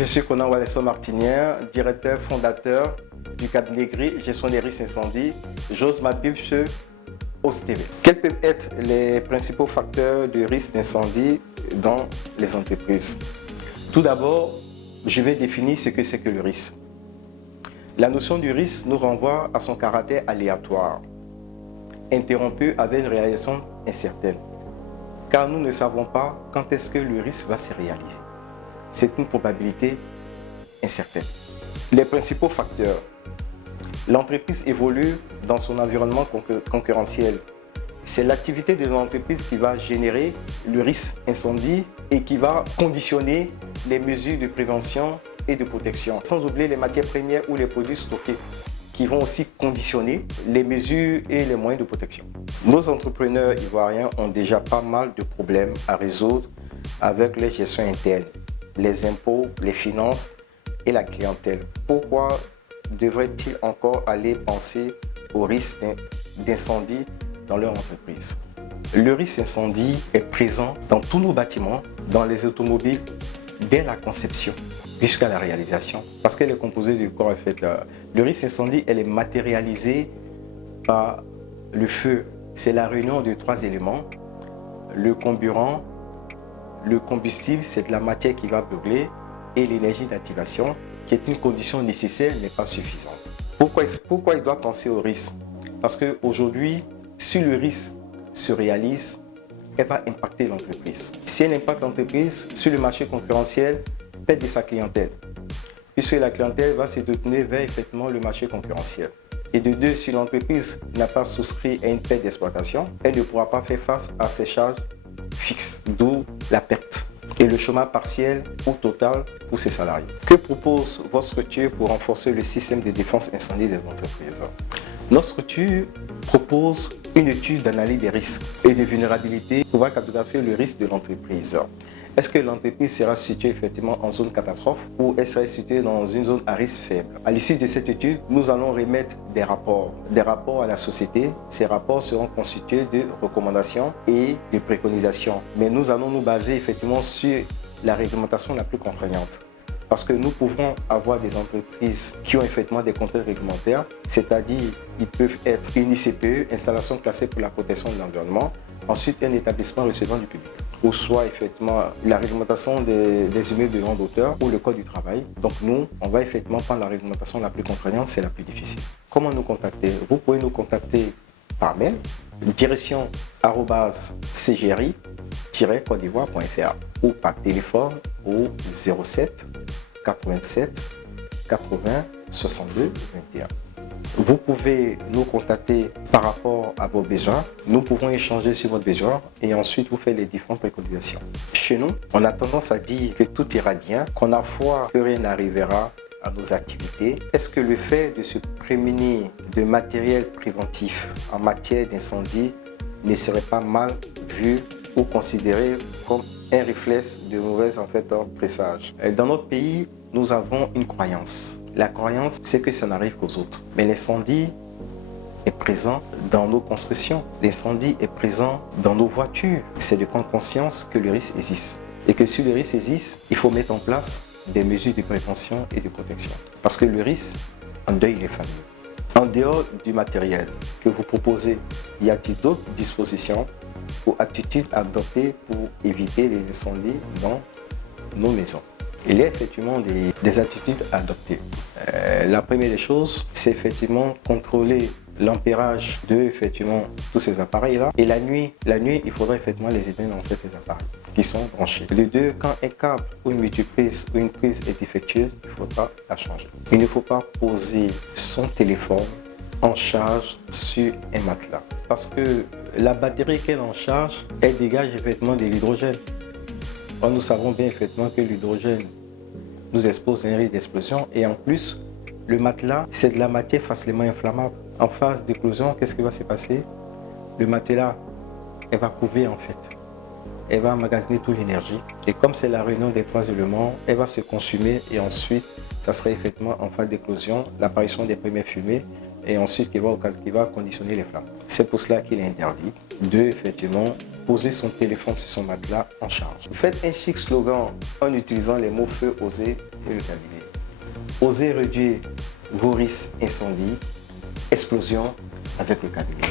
Je suis Conan Walesso Martinien, directeur fondateur du cabinet Gris, gestion des risques incendies. J'ose ma pub sur OSTV. Quels peuvent être les principaux facteurs de risque d'incendie dans les entreprises? Tout d'abord, je vais définir ce que c'est que le risque. La notion du risque nous renvoie à son caractère aléatoire, interrompu avec une réalisation incertaine, car nous ne savons pas quand est-ce que le risque va se réaliser. C'est une probabilité incertaine. Les principaux facteurs. L'entreprise évolue dans son environnement concurrentiel. C'est l'activité de l'entreprise qui va générer le risque incendie et qui va conditionner les mesures de prévention et de protection. Sans oublier les matières premières ou les produits stockés qui vont aussi conditionner les mesures et les moyens de protection. Nos entrepreneurs ivoiriens ont déjà pas mal de problèmes à résoudre avec les gestions internes, les impôts, les finances et la clientèle. Pourquoi devraient-ils encore aller penser au risque d'incendie dans leur entreprise? Le risque incendie est présent dans tous nos bâtiments, dans les automobiles, dès la conception jusqu'à la réalisation, parce qu'elle est composée du corps en fait. Le risque incendie, elle est matérialisée par le feu. C'est la réunion de trois éléments. Le carburant, le combustible, c'est de la matière qui va brûler, et l'énergie d'activation, qui est une condition nécessaire mais pas suffisante. Pourquoi il doit penser au risque? Parce qu'aujourd'hui, si le risque se réalise, elle va impacter l'entreprise. Si elle impacte l'entreprise sur le marché concurrentiel, perte de sa clientèle, puisque la clientèle va se détourner vers effectivement le marché concurrentiel. Et de deux, si l'entreprise n'a pas souscrit à une perte d'exploitation, elle ne pourra pas faire face à ses charges fixes, d'où la perte et le chômage partiel ou total pour ses salariés. Que propose votre structure pour renforcer le système de défense incendie des entreprises? Notre structure propose une étude d'analyse des risques et des vulnérabilités pour cartographier le risque de l'entreprise. Est-ce que l'entreprise sera située effectivement en zone catastrophe ou elle sera située dans une zone à risque faible? À l'issue de cette étude, nous allons remettre des rapports à la société. Ces rapports seront constitués de recommandations et de préconisations. Mais nous allons nous baser effectivement sur la réglementation la plus contraignante. Parce que nous pouvons avoir des entreprises qui ont effectivement des contraintes réglementaires, c'est-à-dire ils peuvent être une ICPE, installation classée pour la protection de l'environnement, ensuite un établissement recevant du public, ou soit effectivement la réglementation des immeubles de grande hauteur ou le code du travail. Donc nous, on va effectivement prendre la réglementation la plus contraignante, c'est la plus difficile. Comment nous contacter? Vous pouvez nous contacter par mail, direction@cgri-côte-d'ivoire.fr ou par téléphone au 07 87 80 62 21. Vous pouvez nous contacter par rapport à vos besoins. Nous pouvons échanger sur votre besoin et ensuite vous faire les différentes préconisations. Chez nous, on a tendance à dire que tout ira bien, qu'on a foi que rien n'arrivera à nos activités. Est-ce que le fait de se prémunir de matériel préventif en matière d'incendie ne serait pas mal vu ou considéré comme un réflexe de mauvais présage? Dans notre pays, nous avons une croyance. La croyance, c'est que ça n'arrive qu'aux autres. Mais l'incendie est présent dans nos constructions. L'incendie est présent dans nos voitures. C'est de prendre conscience que le risque existe. Et que si le risque existe, il faut mettre en place des mesures de prévention et de protection. Parce que le risque endeuille les familles. En dehors du matériel que vous proposez, y a-t-il d'autres dispositions ou attitudes adoptées pour éviter les incendies dans nos maisons? Il y a effectivement des attitudes adoptées. La première des choses, c'est effectivement contrôler l'ampérage de effectivement tous ces appareils-là. Et la nuit, il faudrait effectivement les éteindre en fait les appareils qui sont branchés. De deux, quand un câble ou une multiprise ou une prise est défectueuse, il faudra la changer. Il ne faut pas poser son téléphone en charge sur un matelas. Parce que la batterie qu'elle en charge, elle dégage effectivement de l'hydrogène. Or, nous savons bien effectivement que l'hydrogène nous expose à un risque d'explosion et en plus, le matelas, c'est de la matière facilement inflammable. En phase d'éclosion, qu'est-ce qui va se passer? Le matelas, elle va couver en fait. Elle va emmagasiner toute l'énergie et comme c'est la réunion des trois éléments, elle va se consumer et ensuite, ça serait effectivement en phase d'éclosion, l'apparition des premières fumées et ensuite qui va conditionner les flammes. C'est pour cela qu'il est interdit de effectivement poser son téléphone sur son matelas en charge. Faites un chic slogan en utilisant les mots feu, oser et le cabinet. Osez réduire vos risques incendie, explosion avec le cabinet.